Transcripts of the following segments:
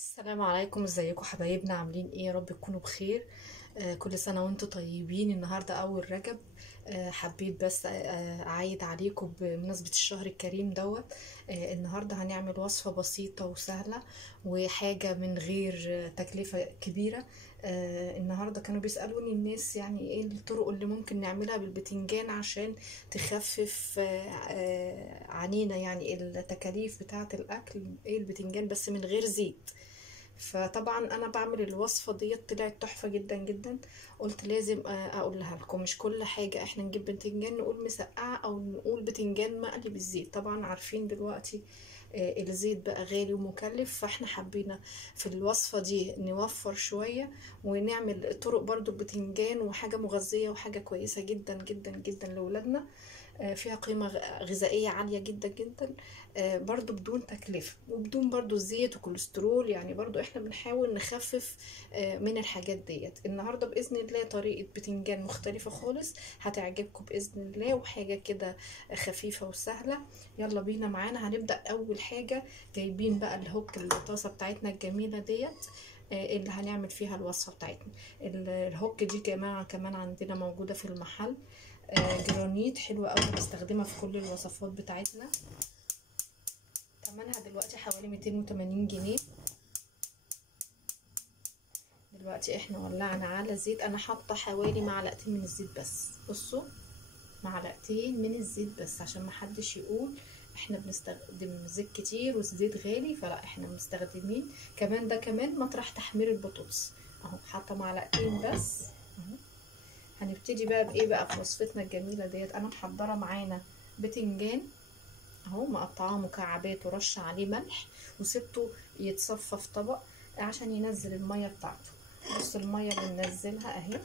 السلام عليكم، ازيكم حبايبنا؟ عاملين ايه؟ يا رب تكونوا بخير. كل سنة وانتم طيبين. النهاردة اول رجب. حبيت بس اعيد عليكم بمناسبة الشهر الكريم دوت. النهاردة هنعمل وصفة بسيطة وسهلة وحاجة من غير تكلفة كبيرة. النهاردة كانوا بيسألوني الناس يعني ايه الطرق اللي ممكن نعملها بالبتنجان عشان تخفف عنينا، يعني التكاليف بتاعة الاكل، ايه البتنجان بس من غير زيت. فطبعا انا بعمل الوصفه ديت، طلعت تحفه جدا جدا. قلت لازم اقولها لكم. مش كل حاجه احنا نجيب بتنجان نقول مسقعه او نقول بتنجان مقلي بالزيت. طبعا عارفين دلوقتي الزيت بقى غالي ومكلف، فاحنا حبينا في الوصفه دي نوفر شويه ونعمل طرق برضو بتنجان، وحاجه مغذيه وحاجه كويسه جدا جدا جدا لاولادنا. فيها قيمة غذائية عالية جدا جدا. برضو بدون تكلفة وبدون برضو زيت وكوليسترول، يعني برضو احنا بنحاول نخفف من الحاجات ديت. النهاردة بإذن الله طريقة بتنجان مختلفة خالص، هتعجبكم بإذن الله، وحاجة كده خفيفة وسهلة. يلا بينا معانا. هنبدأ أول حاجة، جايبين بقى الهوك الطاسة بتاعتنا الجميلة ديت اللي هنعمل فيها الوصفة بتاعتنا. الهوك دي كمان عندنا موجودة في المحل. جرانيت حلوة قوي، بستخدمها في كل الوصفات بتاعتنا. تمنها دلوقتي حوالي 280 جنيه. دلوقتي احنا ولعنا على زيت، انا حاطه حوالي معلقتين من الزيت بس. بصوا، معلقتين من الزيت بس عشان محدش يقول احنا بنستخدم زيت كتير والزيت غالي، فلا، احنا مستخدمين كمان ده كمان مطرح تحمير البطاطس. اهو حاطه معلقتين بس اهو. هنبتدي بقى بايه بقى في وصفتنا الجميله ديت. انا محضره معانا بتنجان اهو، مقطعاه مكعبات ورشه عليه ملح وسبته يتصفى في طبق عشان ينزل الميه بتاعته. بص الميه اللي ننزلها اهي،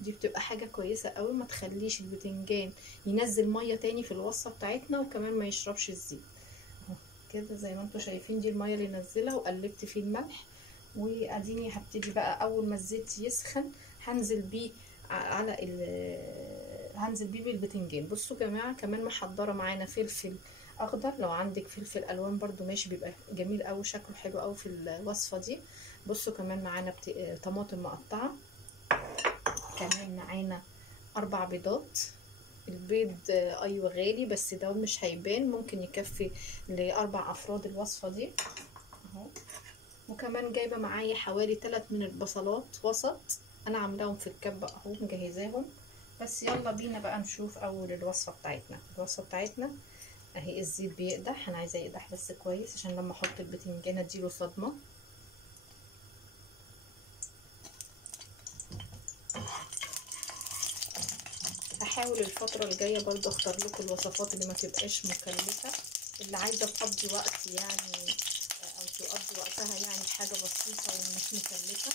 دي بتبقى حاجه كويسه قوي، ما تخليش البتنجان ينزل ميه تاني في الوصفه بتاعتنا، وكمان ما يشربش الزيت اهو. كده زي ما انتم شايفين دي الميه اللي نزلها، وقلبت فيه الملح. واديني هبتدي بقى اول ما الزيت يسخن هنزل بيه على هنزل بيه بالبتنجان. بصوا يا جماعه، كمان محضره معانا فلفل اخضر، لو عندك فلفل الوان برضو ماشي، بيبقى جميل قوي، شكله حلو قوي في الوصفه دي. بصوا كمان معانا طماطم مقطعه. كمان معانا 4 بيضات. البيض ايوه غالي، بس ده مش هيبان، ممكن يكفي ل4 افراد الوصفه دي اهو. وكمان جايبه معايا حوالي 3 من البصلات وسط، انا عاملاهم في الكبه اهو، مجهزاهم. بس يلا بينا بقى نشوف اول الوصفه بتاعتنا. الوصفه بتاعتنا اهي، الزيت بيقدح، انا عايزاه يقدح بس كويس عشان لما احط البتنجان اديله صدمه. هحاول الفتره الجايه برضو اختار لكم الوصفات اللي ما تبقاش مكلفه، اللي عايزه تقضي وقت يعني، او تقضي وقتها يعني بحاجه بسيطه ومش مكلفه.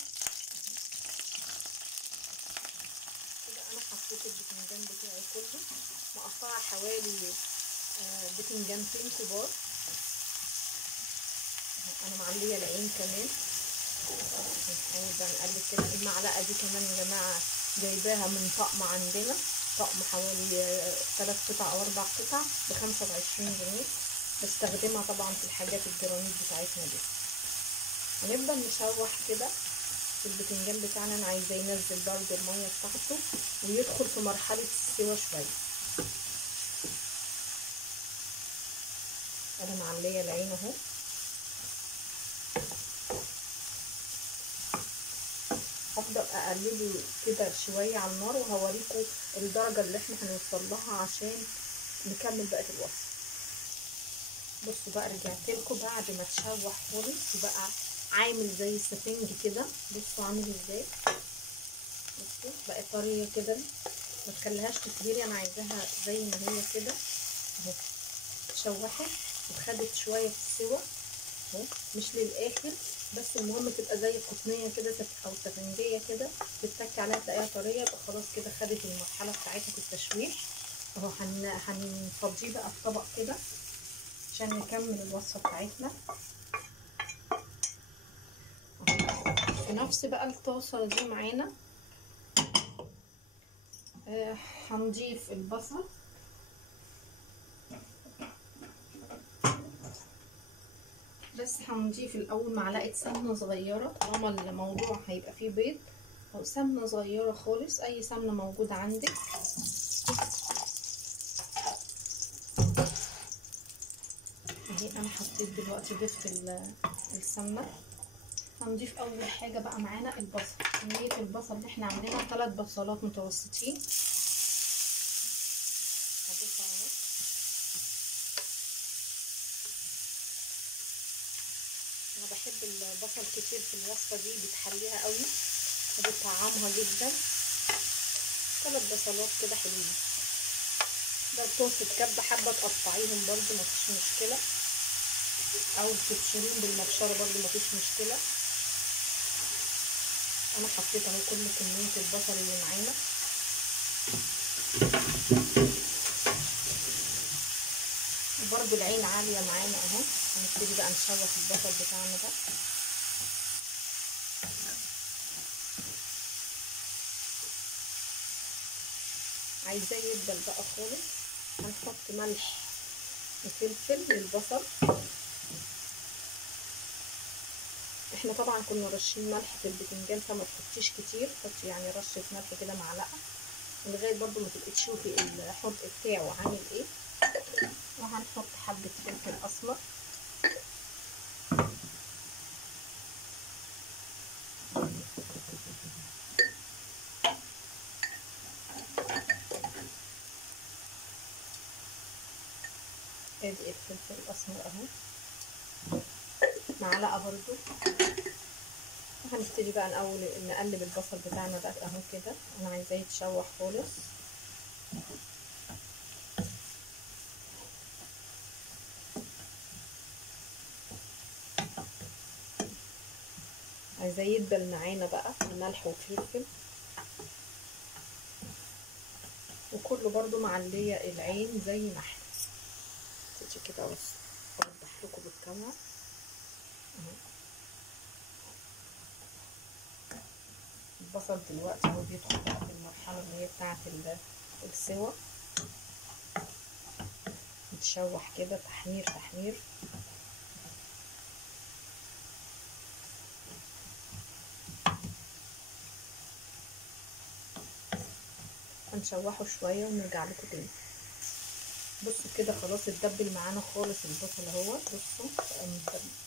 كده انا حطيت البتنجان بتاعي كله، مقطعه حوالي بتنجانتين كبار. انا معليه العين كمان. نحاول بقى نقلب كده. المعلقه دي كمان يا جماعه جايباها من طقم عندنا، طقم حوالي 3 قطع او 4 قطع ب25 جنيه. بستخدمها طبعا في الحاجات الجرانيت بتاعتنا دي. هنفضل نشوح كده في البتنجان بتاعنا. انا عايزاه ينزل برده الميه بتاعته ويدخل في مرحله السوا شويه. انا معليه العين اهو. هفضل اقلبه كده شويه على النار، وهوريكم الدرجه اللي احنا هنوصل لها عشان نكمل بقيه الوصفه. بصوا بقى، رجعت لكم بعد ما تشوح خالص وبقى عامل زي السفنج كده. بصوا عامل ازاي، بصوا بقت طريه كده، ما تخليهاش تتهري، انا عايزاها زي ما هي كده اهو. اتشوحت وخدت شويه في السوا اهو، مش للاخر، بس المهم تبقى زي القطنيه كده او السفنجيه كده، تتك عليها تلاقيها طريه، يبقى خلاص كده خدت المرحله بتاعتها في التشويح اهو. هنفضيه بقى في طبق كده عشان نكمل الوصفه بتاعتنا اهو. في نفس بقى الطاسه دي معانا هنضيف البصل. بس بس هنضيف الاول معلقه سمنه صغيره طالما الموضوع هيبقى فيه بيض، او سمنه صغيره خالص، اي سمنه موجوده عندك. اهي انا حطيت دلوقتي ضفت السمنه. هنضيف اول حاجه بقى معانا البصل. كميه البصل اللي احنا عاملينها 3 بصلات متوسطين هضيفها اهو. انا بحب البصل كتير في الوصفه دي، بتحليها قوي وبتطعمها جدا. 3 بصلات كده حلوين. ده طاسه كبه، حابه تقطعيهم برده مفيش مشكله، او تبشرين بالمبشره برده مفيش مشكله. انا حطيت اهو كل كميه البصل اللي معانا. وبرده العين عاليه معانا اهو. هنبتدي بقى نشوح البصل بتاعنا ده. عايزاه يدبل بقى خالص. هنحط ملح وفلفل للبصل. احنا طبعا كنا رشين ملح في البتنجان، فما تحطيش كتير، حطي يعني رشه ملح كده معلقه لغايه برضو ما تبقي تشوفي الحرق بتاعه عامل ايه. وهنحط حبه فلفل اسمر. ادي الفلفل الاسمر اهو، معلقه برضو. وهنبتدي بقى نقلب البصل بتاعنا ده اهو كده. انا عايزاه يتشوح خالص. عايزاه يدبل معانا بقى الملح والفلفل. وكله برضو معليه العين زي ما احنا. تيجي كده اوضح لكم بالكاميرا اهو. البصل دلوقتي هو بيدخل بقى في المرحله اللي هي بتاعه السوا. يتشوح كده تحمير تحمير. هنشوحه شويه ونرجع لكم تاني. بصوا كده خلاص اتدبل معانا خالص البصل اهو. بصوا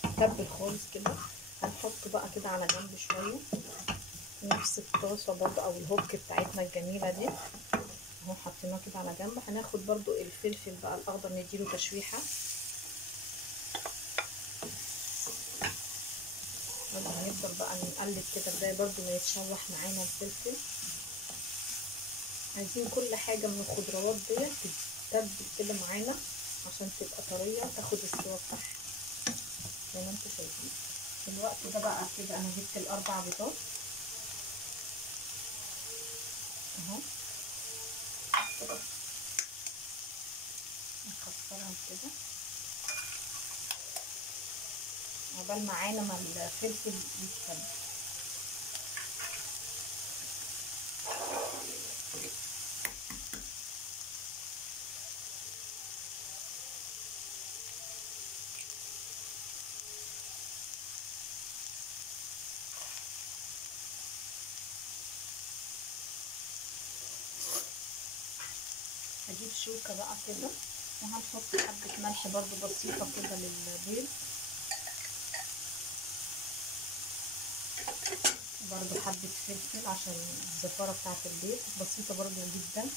اتدبل خالص كده. هنحطه بقى كده على جنب شويه في نفس الطاسه برضو او الهوك بتاعتنا الجميله دي اهو. حطيناه كده على جنب. هناخد برضو الفلفل بقى الاخضر نديله تشويحه. هنفضل بقى نقلب كده لغايه برضو ما يتشوح معانا الفلفل. عايزين كل حاجه من الخضروات ديت تتبل كده معانا عشان تبقى طريه تاخد السوا بتاعها زي ما انتوا شايفين. في الوقت ده بقى كده انا جبت ال4 بيضات اهو. نكسرهم كده عقبال معانا ما الفلفل يتسبك. هجيب شوكة بقى كده وهنحط حبة ملح برضو بسيطة كده للبيض. برضو حبة فلفل عشان الزفارة بتاعة البيض بسيطة برضو جدا،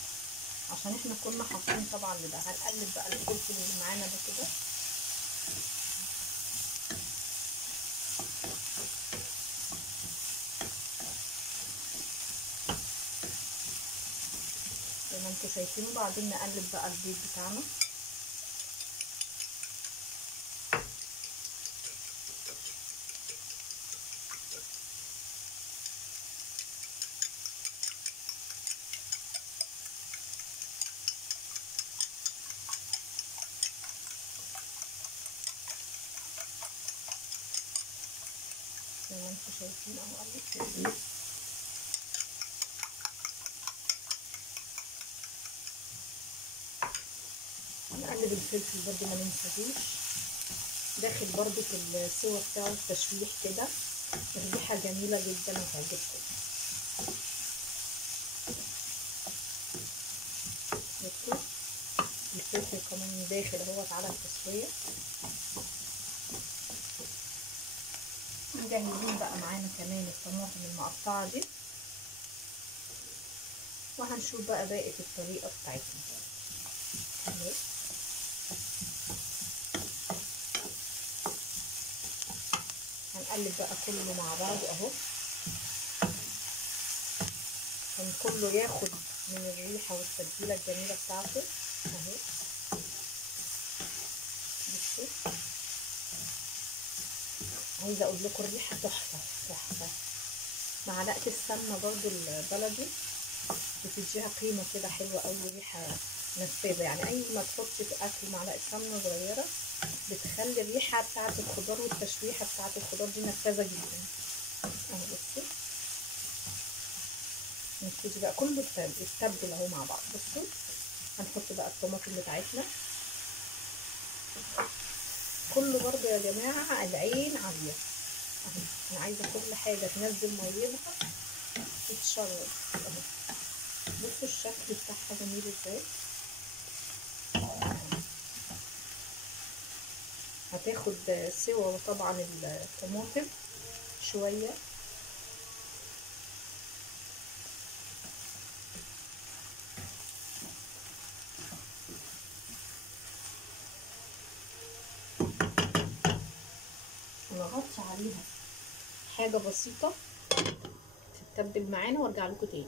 عشان احنا كنا حاطين طبعا لده. هنقلب بقى الفلفل اللي معانا ده كده. زي ما انتوا شايفين. وبعدين نقلب بقى البيض بتاعنا. زي ما انتوا شايفين اهو قلبت البيض. نقلب الفلفل برضو ما ننساهوش. داخل برضو في السوا بتاعه التشويح كده، الريحه جميله جدا وهتعجبكم. بصوا الفلفل كمان داخل اهوت على التسويه. مجهزين بقى معانا كمان الطماطم المقطعه دي، وهنشوف بقى باقي الطريقه بتاعتنا. هنقلب بقى كله مع بعض اهو، عشان كله ياخد من الريحه والتتبيله الجميله بتاعته اهي. بصوا عايزه اقول لكم الريحه تحفه تحفه. معلقه السمنه برضو البلدي بتديها قيمه كده حلوه قوي، ريحه نفاذه يعني. اي ما تحطي في اكل معلقه سمنه صغيره بتخلي الريحه بتاعه الخضار والتشويحه بتاعه الخضار دي نفاذه جدا اهو. بصوا نبتدي بقى كله يتبل اهو مع بعض. بصوا هنحط بقى الطماطم بتاعتنا كله برضو يا جماعه العين عاليه اهو. انا عايزه كل حاجه تنزل ميتها تتشرب اهو. بصوا الشكل بتاعها جميل ازاي. هتاخد سوا طبعا الطماطم شويه. نغطي عليها حاجه بسيطه تتبل معانا وارجع لكم تاني.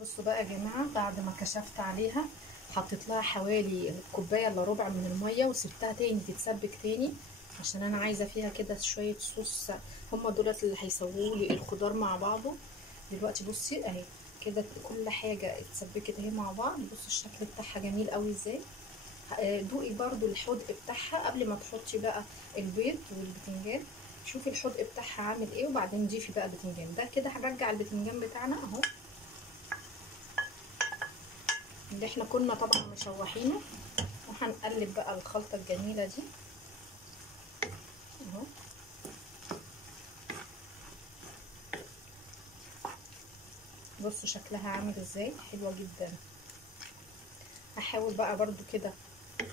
بصوا بقى يا جماعه بعد ما كشفت عليها حطيت لها حوالي كوبايه الا ربع من الميه وسبتها تاني تتسبك تاني، عشان انا عايزه فيها كده شويه صوص. هما دولت اللي هيسووا لي الخضار مع بعضه دلوقتي. بصي اهي كده كل حاجه اتسبكت اهي مع بعض. بصوا الشكل بتاعها جميل قوي ازاي. دوقي برضو الحدق بتاعها قبل ما تحطي بقى البيض والبتنجان. شوفي الحدق بتاعها عامل ايه وبعدين ضيفي بقى البتنجان. ده كده هنرجع البتنجان بتاعنا اهو اللي احنا كنا طبعا مشوحينه، وهنقلب بقى الخلطه الجميله دي اهو. بصوا شكلها عامل ازاي، حلوه جدا. هحاول بقى برضو كده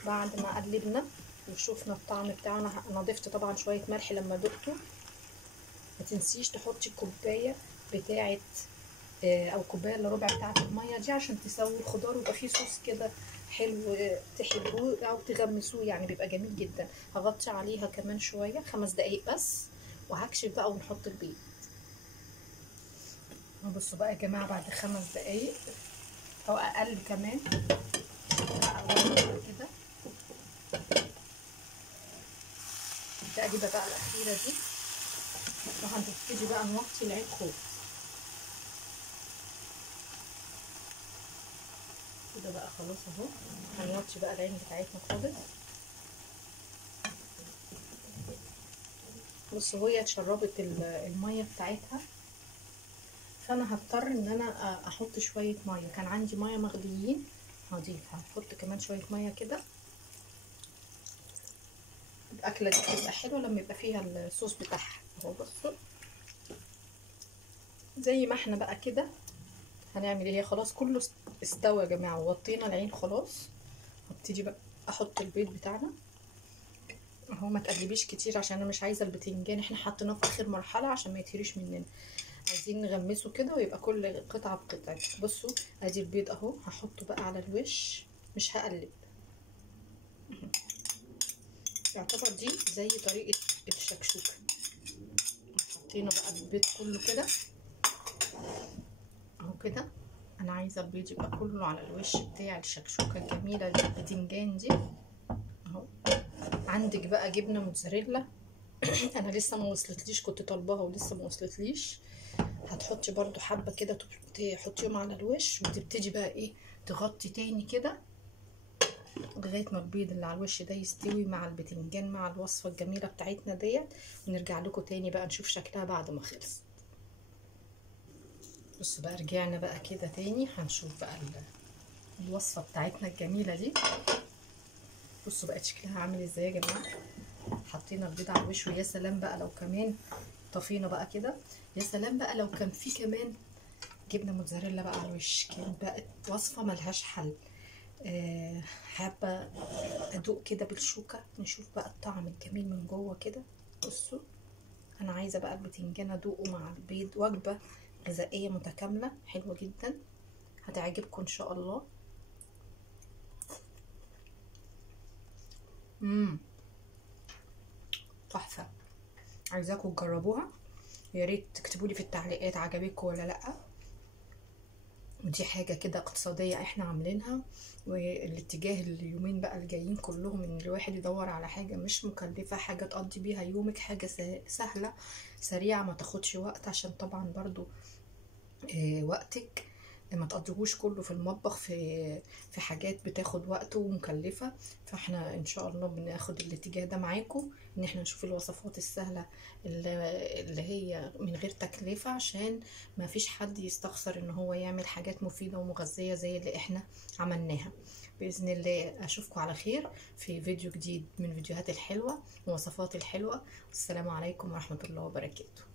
بعد ما قلبنا وشوفنا الطعم بتاعنا. انا ضفت طبعا شويه ملح لما دقته. ما تنسيش تحطي الكوبايه بتاعه او كوبايه الا ربع بتاعه الميه دي عشان تسوي الخضار ويبقى فيه صوص كده حلو تحبوه او تغمسوه يعني، بيبقى جميل جدا. هغطي عليها كمان شويه 5 دقايق بس وهكشف بقى ونحط البيض. بصوا بقى يا جماعه بعد 5 دقايق او اقل كمان كده التقليبه بقى الاخيره دي، وهنبتدي بقى نوطي العين خالص كده بقى خلاص اهو. هنوطي بقى العين بتاعتنا خالص. بصوا هي اتشربت الميه بتاعتها، فانا هضطر ان انا احط شويه ميه. كان عندي ميه مغليين هضيفها. هحط كمان شويه ميه كده. الاكله دي بتبقى حلوه لما يبقى فيها الصوص بتاعها اهو. بصوا زي ما احنا بقى كده هنعمل ايه. هي خلاص كله استوى يا جماعه وغطينا العين خلاص. هبتدي بقى احط البيض بتاعنا اهو. ما تقلبيش كتير عشان انا مش عايزه البتنجان احنا حطيناه في اخر مرحله عشان ما يتهريش مننا. عايزين نغمسه كده ويبقى كل قطعه بقطعه. بصوا ادي البيض اهو هحطه بقى على الوش مش هقلب. يعتبر دي زي طريقه الشكشوكه. حطينا بقى البيض كله كده اهو كده. انا عايزه البيض يبقى كله على الوش بتاع الشكشوكه الجميله دي البتنجان دي اهو. عندك بقى جبنه موتزاريلا انا لسه ما وصلتليش، كنت طالباها ولسه ما وصلتليش. هتحطي برضو حبه كده تحطيهم على الوش وتبتدي بقى ايه تغطي تاني كده لغايه ما البيض اللي على الوش ده يستوي مع البتنجان مع الوصفه الجميله بتاعتنا ديت. ونرجع لكم تاني بقى نشوف شكلها بعد ما خلص. بصوا بقى رجعنا بقى كده تاني هنشوف بقى الوصفه بتاعتنا الجميله دي. بصوا بقت شكلها عامل ازاي يا جماعه. حطينا البيض على الوش، ويا سلام بقى لو كمان طفينا بقى كده، يا سلام بقى لو كان في كمان جبنه موتزاريلا بقى على الوش، كانت بقت وصفه ملهاش حل. حابه ادوق كده بالشوكه نشوف بقى الطعم الجميل من جوه كده. بصوا انا عايزه بقى البتنجان ادوقه مع البيض، وجبه غذائيه متكامله حلوه جدا، هتعجبكم ان شاء الله. تحفه، عايزاكم تجربوها، يا ريت تكتبوا لي في التعليقات عجبتكم ولا لا. ودي حاجه كده اقتصاديه احنا عاملينها، والاتجاه اليومين بقى الجايين كلهم ان الواحد يدور على حاجه مش مكلفه، حاجه تقضي بيها يومك، حاجه سهله سريعه ما تاخدش وقت، عشان طبعا برضو وقتك ما تقضيهوش كله في المطبخ في حاجات بتاخد وقت ومكلفة. فاحنا ان شاء الله بناخد الاتجاه ده معاكم، ان احنا نشوف الوصفات السهلة اللي هي من غير تكلفة، عشان ما فيش حد يستخسر ان هو يعمل حاجات مفيدة ومغذية زي اللي احنا عملناها. بإذن الله أشوفكم على خير في فيديو جديد من فيديوهات الحلوة ووصفات الحلوة. والسلام عليكم ورحمة الله وبركاته.